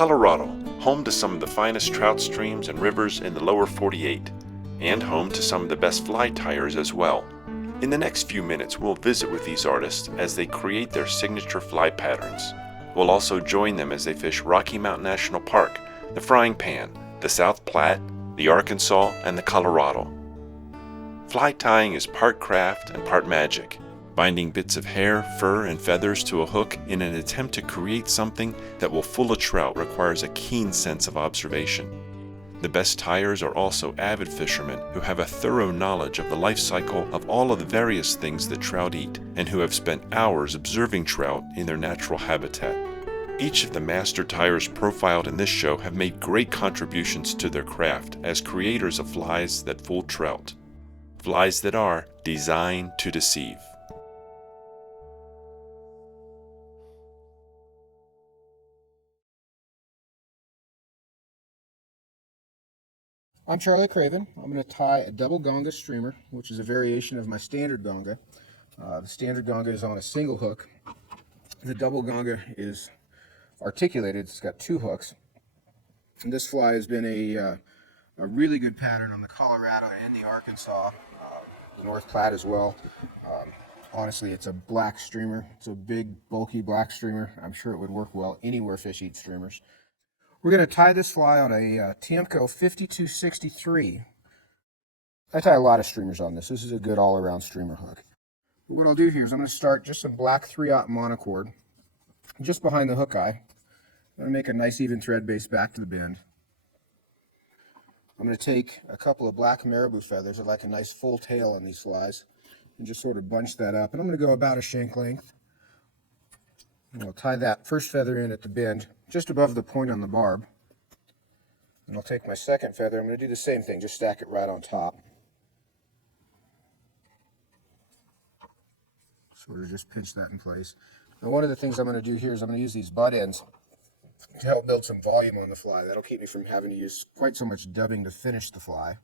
Colorado, home to some of the finest trout streams and rivers in the lower 48, and home to some of the best fly tyers as well. In the next few minutes, we'll visit with these artists as they create their signature fly patterns. We'll also join them as they fish Rocky Mountain National Park, the Frying Pan, the South Platte, the Arkansas, and the Colorado. Fly tying is part craft and part magic, binding bits of hair, fur, and feathers to a hook in an attempt to create something that will fool a trout requires a keen sense of observation. The best tyers are also avid fishermen who have a thorough knowledge of the life cycle of all of the various things that trout eat, and who have spent hours observing trout in their natural habitat. Each of the master tyers profiled in this show have made great contributions to their craft as creators of flies that fool trout. Flies that are designed to deceive. I'm Charlie Craven. I'm going to tie a double Gonga streamer, which is a variation of my standard Gonga. The standard Gonga is on a single hook. The double Gonga is articulated. It's got two hooks. And this fly has been a really good pattern on the Colorado and the Arkansas, the North Platte as well. Honestly, it's a black streamer. It's a big, bulky black streamer. I'm sure it would work well anywhere fish eat streamers. We're going to tie this fly on a Tiemco 5263. I tie a lot of streamers on this. This is a good all-around streamer hook. But what I'll do here is I'm going to start just some black 3/0 monocord just behind the hook eye. I'm going to make a nice even thread base back to the bend. I'm going to take a couple of black marabou feathers. I like a nice full tail on these flies, and just sort of bunch that up. And I'm going to go about a shank length. And I'll tie that first feather in at the bend, just above the point on the barb. And I'll take my second feather. I'm going to do the same thing, just stack it right on top. Sort of just pinch that in place. Now, one of the things I'm going to do here is I'm going to use these butt ends to help build some volume on the fly. That'll keep me from having to use quite so much dubbing to finish the fly.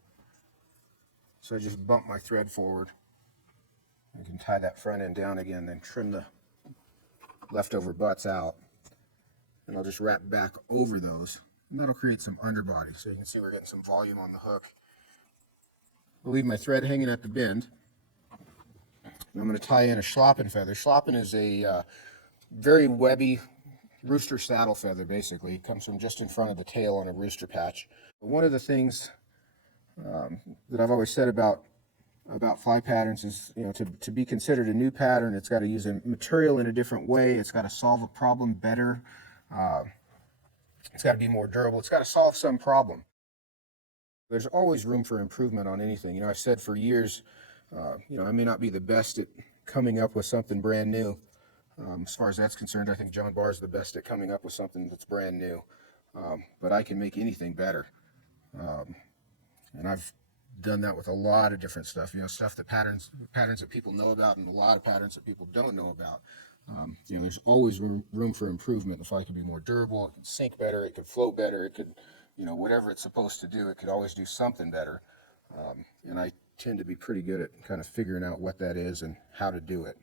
So I just bump my thread forward. I can tie that front end down again, then trim the leftover butts out. And I'll just wrap back over those. And that'll create some underbody. So you can see we're getting some volume on the hook. I'll leave my thread hanging at the bend. And I'm going to tie in a schlappen feather. Schlappen is a very webby rooster saddle feather, basically. It comes from just in front of the tail on a rooster patch. One of the things that I've always said about fly patterns is, to be considered a new pattern, it's got to use a material in a different way. It's got to solve a problem better. It's got to be more durable. It's got to solve some problem. There's always room for improvement on anything. I've said for years, I may not be the best at coming up with something brand new. As far as that's concerned, I think John Barr is the best at coming up with something that's brand new. But I can make anything better. And I've done that with a lot of different stuff. Stuff that patterns that people know about, and a lot of patterns that people don't know about. There's always room for improvement. The fly could be more durable, it could sink better, it could float better, it could, whatever it's supposed to do, it could always do something better. And I tend to be pretty good at kind of figuring out what that is and how to do it.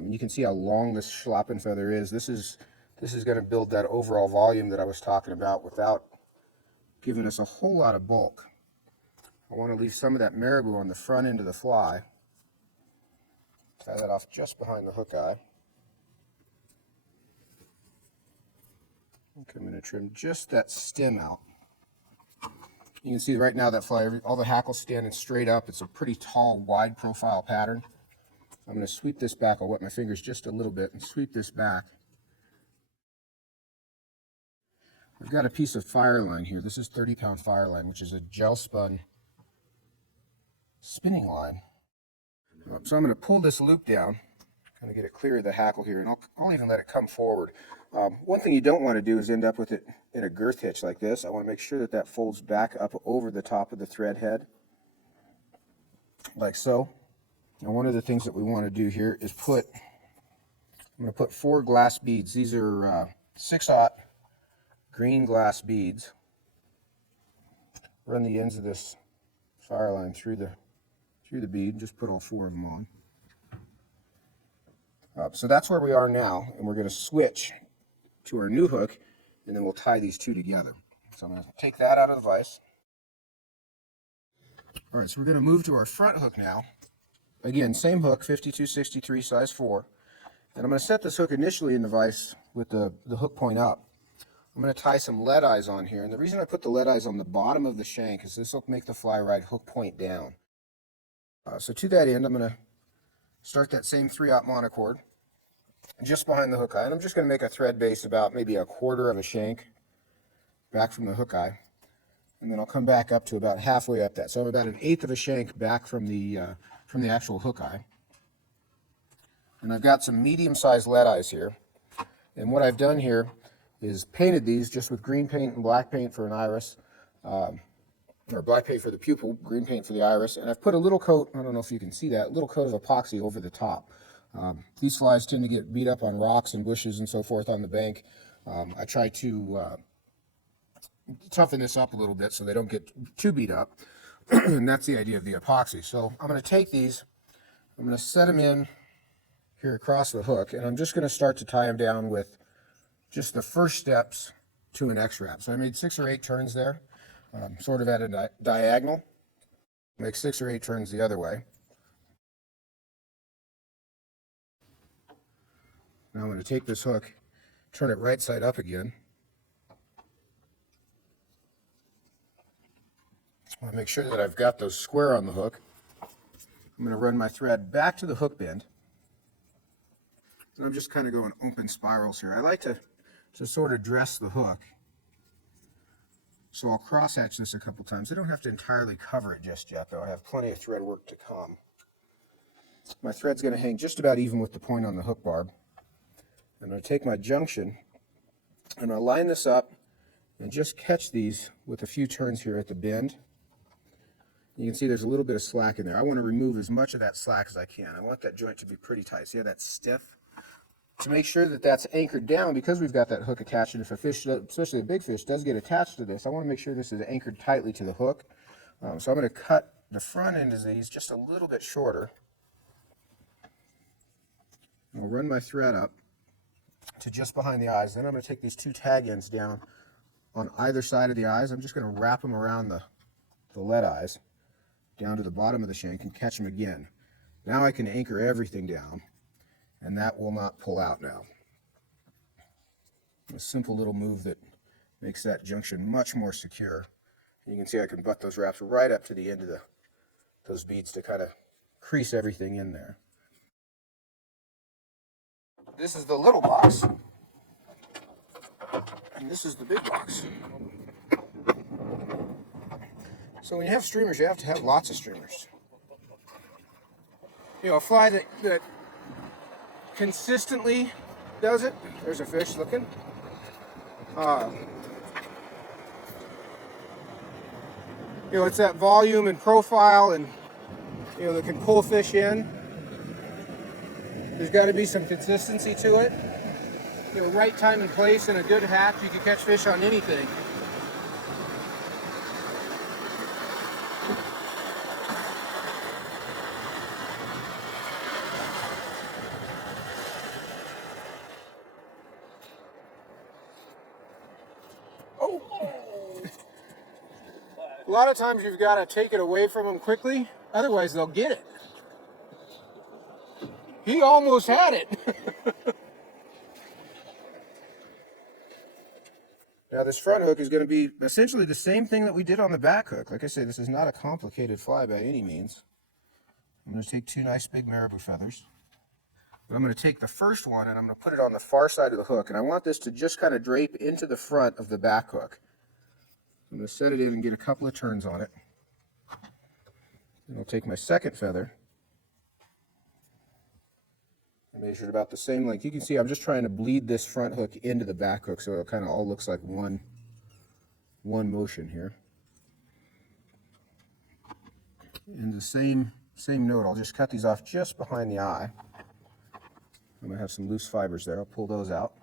You can see how long this schlappen feather is. This is going to build that overall volume that I was talking about without giving us a whole lot of bulk. I want to leave some of that marabou on the front end of the fly. Tie that off just behind the hook eye. Okay, I'm going to trim just that stem out. You can see right now that fly, all the hackles standing straight up. It's a pretty tall, wide profile pattern. I'm going to sweep this back. I'll wet my fingers just a little bit and sweep this back. I've got a piece of fire line here. This is 30-pound fire line, which is a gel spun spinning line. So I'm going to pull this loop down, kind of get it clear of the hackle here, and I'll even let it come forward. One thing you don't want to do is end up with it in a girth hitch like this. I want to make sure that folds back up over the top of the thread head, like so. And one of the things that we want to do here is I'm going to put 4 glass beads. These are 6/0 green glass beads. Run the ends of this fire line through the bead. Just put all 4 of them on. So that's where we are now, and we're going to switch to our new hook, and then we'll tie these two together. So I'm going to take that out of the vise. All right, so we're going to move to our front hook now. Again, same hook, 5263 size 4. And I'm going to set this hook initially in the vise with the hook point up. I'm going to tie some lead eyes on here, and the reason I put the lead eyes on the bottom of the shank is this will make the fly ride hook point down. So to that end, I'm going to start that same 3/0 monocord just behind the hook eye, and I'm just going to make a thread base about maybe 1/4 of a shank back from the hook eye, and then I'll come back up to about halfway up that. So I'm about 1/8 of a shank back from the actual hook eye. And I've got some medium-sized lead eyes here, and what I've done here is painted these just with green paint and black paint for an iris, or black paint for the pupil, green paint for the iris, and I've put a little coat, I don't know if you can see that, a little coat of epoxy over the top. These flies tend to get beat up on rocks and bushes and so forth on the bank. I try to toughen this up a little bit so they don't get too beat up, and that's the idea of the epoxy. So I'm going to take these, I'm going to set them in here across the hook, and I'm just going to start to tie them down with just the first steps to an X-wrap. So I made 6 or 8 turns there, sort of at a diagonal. Make 6 or 8 turns the other way. Now I'm going to take this hook, turn it right side up again. I want to make sure that I've got those square on the hook. I'm going to run my thread back to the hook bend. And I'm just kind of going open spirals here. I like to sort of dress the hook. So I'll cross hatch this a couple times. I don't have to entirely cover it just yet, though. I have plenty of thread work to come. My thread's going to hang just about even with the point on the hook barb. I'm going to take my junction and I'll line this up and just catch these with a few turns here at the bend. You can see there's a little bit of slack in there. I want to remove as much of that slack as I can. I want that joint to be pretty tight. See how that's stiff? To make sure that that's anchored down, because we've got that hook attached, and if a fish, especially a big fish, does get attached to this, I want to make sure this is anchored tightly to the hook. So I'm going to cut the front end of these just a little bit shorter. I'll run my thread up to just behind the eyes. Then I'm going to take these 2 tag ends down on either side of the eyes. I'm just going to wrap them around the lead eyes down to the bottom of the shank and catch them again. Now I can anchor everything down, and that will not pull out now. A simple little move that makes that junction much more secure. You can see I can butt those wraps right up to the end of those beads to kind of crease everything in there. This is the little box, and this is the big box. So when you have streamers, you have to have lots of streamers. You know, a fly that consistently does it. There's a fish looking. You know, it's that volume and profile, and you know, that can pull fish in. There's got to be some consistency to it. You know, right time and place and a good hatch, you can catch fish on anything. A lot of times you've got to take it away from them quickly, otherwise they'll get it. He almost had it. Now this front hook is going to be essentially the same thing that we did on the back hook. Like I say, this is not a complicated fly by any means. I'm going to take 2 nice big marabou feathers. But I'm going to take the first one and I'm going to put it on the far side of the hook, and I want this to just kind of drape into the front of the back hook. I'm going to set it in and get a couple of turns on it. And I'll take my second feather. I measured about the same length. You can see I'm just trying to bleed this front hook into the back hook so it kind of all looks like one motion here. In the same note, I'll just cut these off just behind the eye. I'm going to have some loose fibers there. I'll pull those out.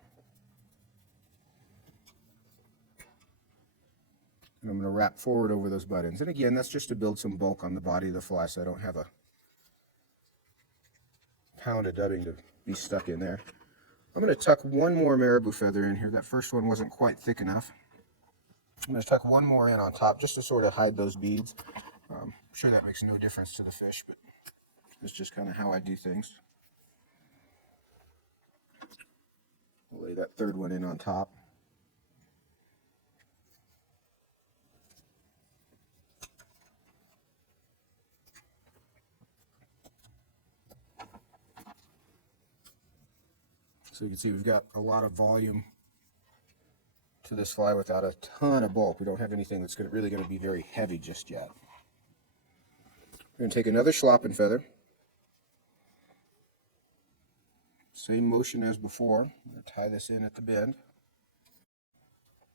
And I'm going to wrap forward over those butt ends. And again, that's just to build some bulk on the body of the fly so I don't have a pound of dubbing to be stuck in there. I'm going to tuck one more marabou feather in here. That first one wasn't quite thick enough. I'm going to tuck one more in on top just to sort of hide those beads. I'm sure that makes no difference to the fish, but it's just kind of how I do things. I'll lay that third one in on top. So you can see we've got a lot of volume to this fly without a ton of bulk. We don't have anything that's really going to be very heavy just yet. We're going to take another slopping feather. Same motion as before. I'm going to tie this in at the bend.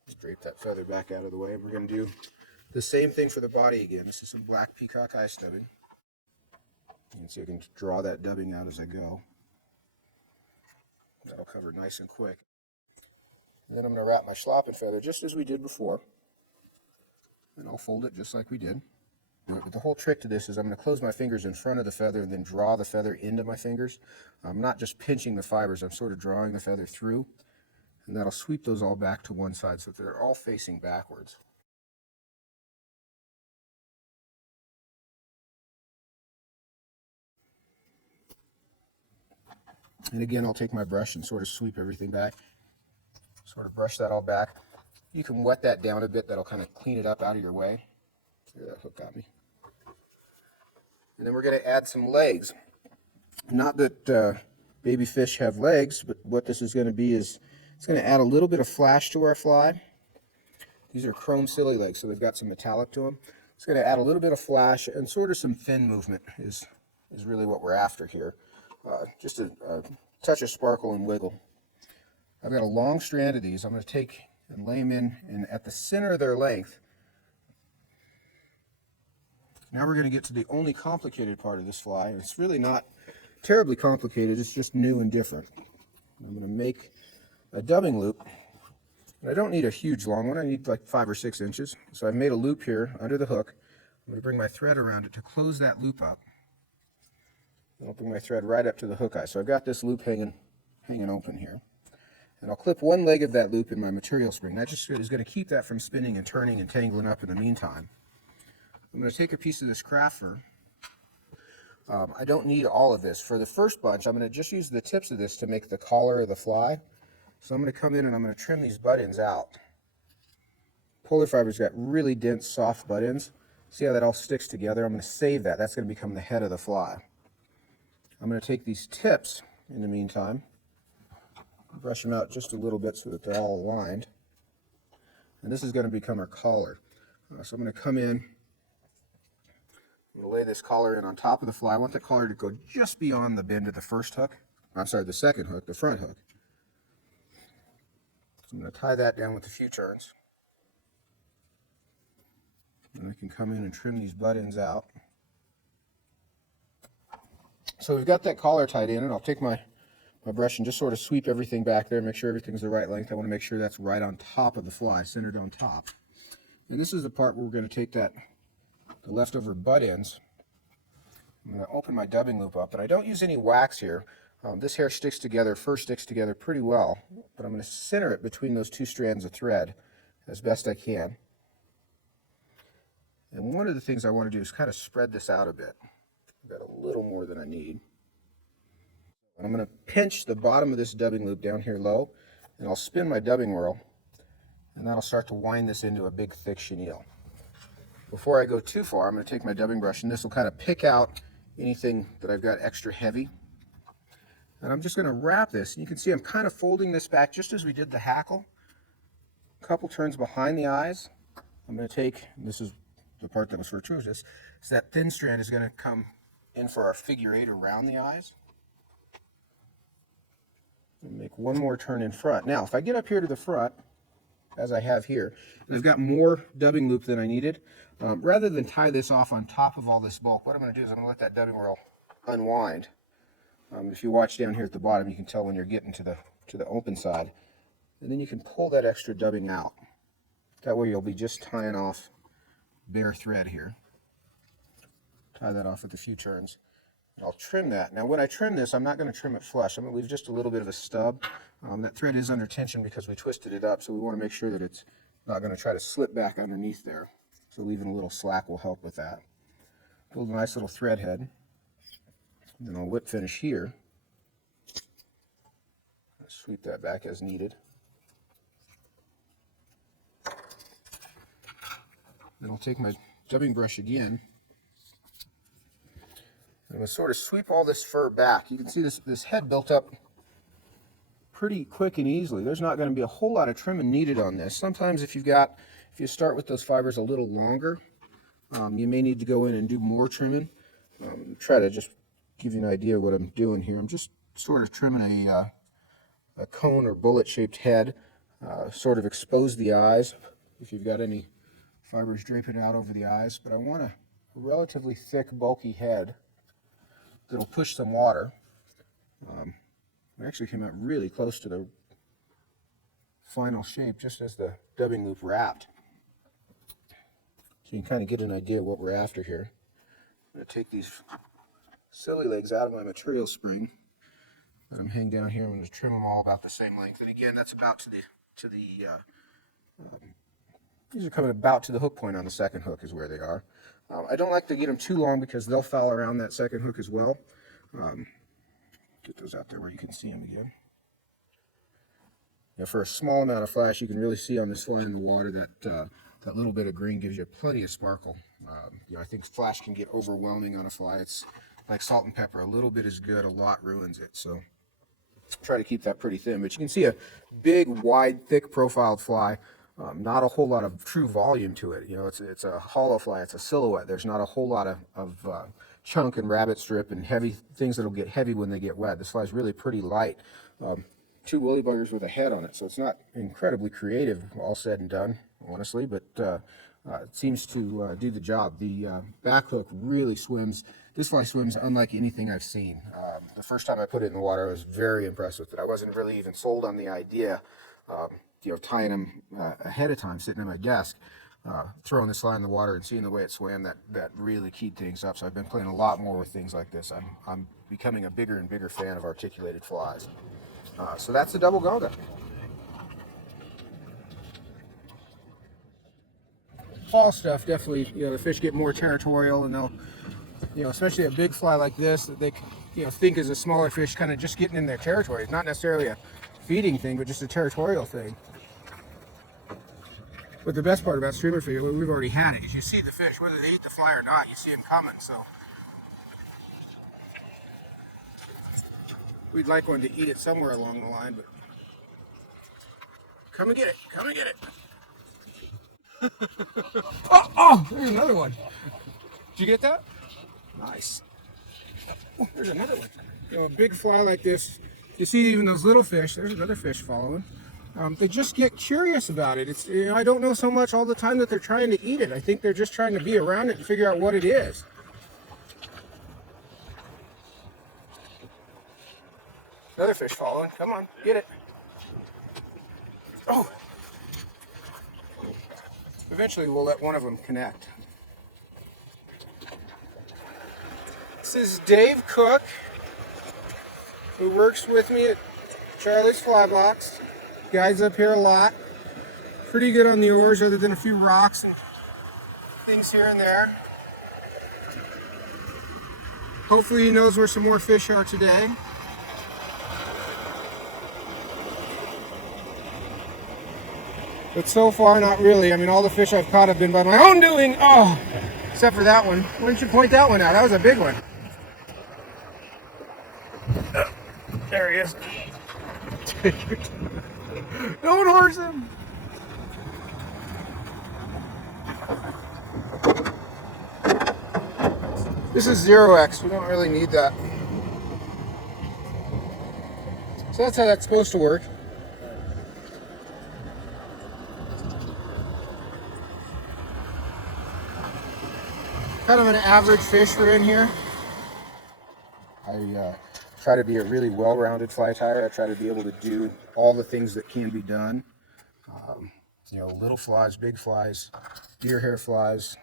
Just drape that feather back out of the way. We're going to do the same thing for the body again. This is some black peacock eye stubbing. You can see I can draw that dubbing out as I go. That'll cover nice and quick. And then I'm going to wrap my slopping feather just as we did before. And I'll fold it just like we did. But the whole trick to this is I'm going to close my fingers in front of the feather and then draw the feather into my fingers. I'm not just pinching the fibers, I'm sort of drawing the feather through. And that'll sweep those all back to one side so that they're all facing backwards. And again, I'll take my brush and sort of sweep everything back. Sort of brush that all back. You can wet that down a bit. That'll kind of clean it up out of your way. There, that hook got me. And then we're going to add some legs. Not that baby fish have legs, but what this is going to be is it's going to add a little bit of flash to our fly. These are chrome silly legs, so they've got some metallic to them. It's going to add a little bit of flash and sort of some fin movement is really what we're after here. Just a touch of sparkle and wiggle. I've got a long strand of these. I'm going to take and lay them in, and at the center of their length. Now we're going to get to the only complicated part of this fly. It's really not terribly complicated. It's just new and different. I'm going to make a dubbing loop. And I don't need a huge long one. I need like 5 or 6 inches. So I've made a loop here under the hook. I'm going to bring my thread around it to close that loop up. And I'll bring my thread right up to the hook eye. So I've got this loop hanging open here. And I'll clip one leg of that loop in my material spring. That just is going to keep that from spinning and turning and tangling up in the meantime. I'm going to take a piece of this craft fur. I don't need all of this. For the first bunch, I'm going to just use the tips of this to make the collar of the fly. So I'm going to come in and I'm going to trim these butt ends out. Polar fiber's got really dense, soft butt ends. See how that all sticks together? I'm going to save that. That's going to become the head of the fly. I'm going to take these tips in the meantime, brush them out just a little bit so that they're all aligned. And this is going to become our collar. So I'm going to come in, I'm going to lay this collar in on top of the fly. I want the collar to go just beyond the bend of the first hook. I'm sorry, the second hook, the front hook. So I'm going to tie that down with a few turns. And I can come in and trim these butt ends out. So we've got that collar tied in, and I'll take my brush and just sort of sweep everything back there, make sure everything's the right length. I want to make sure that's right on top of the fly, centered on top. And this is the part where we're going to take the leftover butt ends. I'm going to open my dubbing loop up, and I don't use any wax here. This hair sticks together pretty well, but I'm going to center it between those two strands of thread as best I can. And one of the things I want to do is kind of spread this out a bit. I've got a little more than I need. I'm going to pinch the bottom of this dubbing loop down here low, and I'll spin my dubbing whirl, and that'll start to wind this into a big thick chenille. Before I go too far, I'm going to take my dubbing brush, and this will kind of pick out anything that I've got extra heavy. And I'm just going to wrap this, and you can see I'm kind of folding this back just as we did the hackle. A couple turns behind the eyes. I'm going to take, this is the part that was fortuitous, is that thin strand is going to come in for our figure 8 around the eyes. And make one more turn in front. Now, if I get up here to the front, as I have here, and I've got more dubbing loop than I needed, rather than tie this off on top of all this bulk, what I'm going to do is I'm going to let that dubbing whirl unwind. If you watch down here at the bottom, you can tell when you're getting to the open side, and then you can pull that extra dubbing out. That way you'll be just tying off bare thread here. Tie that off with a few turns. I'll trim that. Now when I trim this, I'm not going to trim it flush. I'm going to leave just a little bit of a stub. That thread is under tension because we twisted it up, so we want to make sure that it's not going to try to slip back underneath there. So leaving a little slack will help with that. Build a nice little thread head. Then I'll whip finish here. Sweep that back as needed. Then I'll take my dubbing brush again. I'm going to sort of sweep all this fur back. You can see this head built up pretty quick and easily. There's not going to be a whole lot of trimming needed on this. Sometimes if you start with those fibers a little longer, you may need to go in and do more trimming. Try to just give you an idea of what I'm doing here. I'm just sort of trimming a cone or bullet shaped head, sort of expose the eyes if you've got any fibers draping out over the eyes, but I want a relatively thick, bulky head that'll push some water. We actually came out really close to the final shape just as the dubbing loop wrapped. So you can kind of get an idea of what we're after here. I'm going to take these silly legs out of my material spring. Let them hang down here. I'm going to trim them all about the same length. And again, that's about these are coming about to the hook point on the second hook is where they are. I don't like to get them too long because they'll foul around that second hook as well. Get those out there where you can see them again. Now for a small amount of flash, you can really see on this fly in the water that that little bit of green gives you plenty of sparkle. I think flash can get overwhelming on a fly. It's like salt and pepper. A little bit is good, a lot ruins it. So try to keep that pretty thin. But you can see a big, wide, thick profiled fly. Not a whole lot of true volume to it. It's a hollow fly. It's a silhouette. There's not a whole lot of chunk and rabbit strip and heavy things that'll get heavy when they get wet. This fly is really pretty light. 2 woolly buggers with a head on it, so it's not incredibly creative, all said and done, honestly, but it seems to do the job. The back hook really swims. This fly swims unlike anything I've seen. The first time I put it in the water, I was very impressed with it. I wasn't really even sold on the idea. Tying them ahead of time, sitting at my desk, throwing this fly in the water and seeing the way it swam, that really keyed things up. So I've been playing a lot more with things like this. I'm becoming a bigger and bigger fan of articulated flies. So that's the double Gonga. Fall stuff, definitely, the fish get more territorial, and they'll, especially a big fly like this that they, think is a smaller fish kind of just getting in their territory. It's not necessarily a feeding thing, but just a territorial thing. But the best part about streamer figure, we've already had it, is you see the fish, whether they eat the fly or not, you see them coming. So we'd like one to eat it somewhere along the line, but come and get it, come and get it. oh, there's another one. Did you get that? Nice. Oh, there's another one. A big fly like this, you see even those little fish, there's another fish following. They just get curious about it. It's, I don't know so much all the time that they're trying to eat it. I think they're just trying to be around it and figure out what it is. Another fish following. Come on, get it. Oh! Eventually we'll let one of them connect. This is Dave Cook, who works with me at Charlie's Fly Box. Guides up here a lot. Pretty good on the oars, other than a few rocks and things here and there. Hopefully he knows where some more fish are today. But so far, not really. I mean, all the fish I've caught have been by my own doing. Oh, except for that one. Why didn't you point that one out? That was a big one. There he is. Don't horse him. This is 0x. We don't really need that. So that's how that's supposed to work. Kind of an average fish for in here. I try to be a really well-rounded fly tyer. I try to be able to do all the things that can be done. Little flies, big flies, deer hair flies,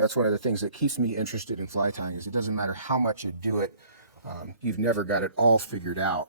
that's one of the things that keeps me interested in fly tying, is it doesn't matter how much you do it, you've never got it all figured out.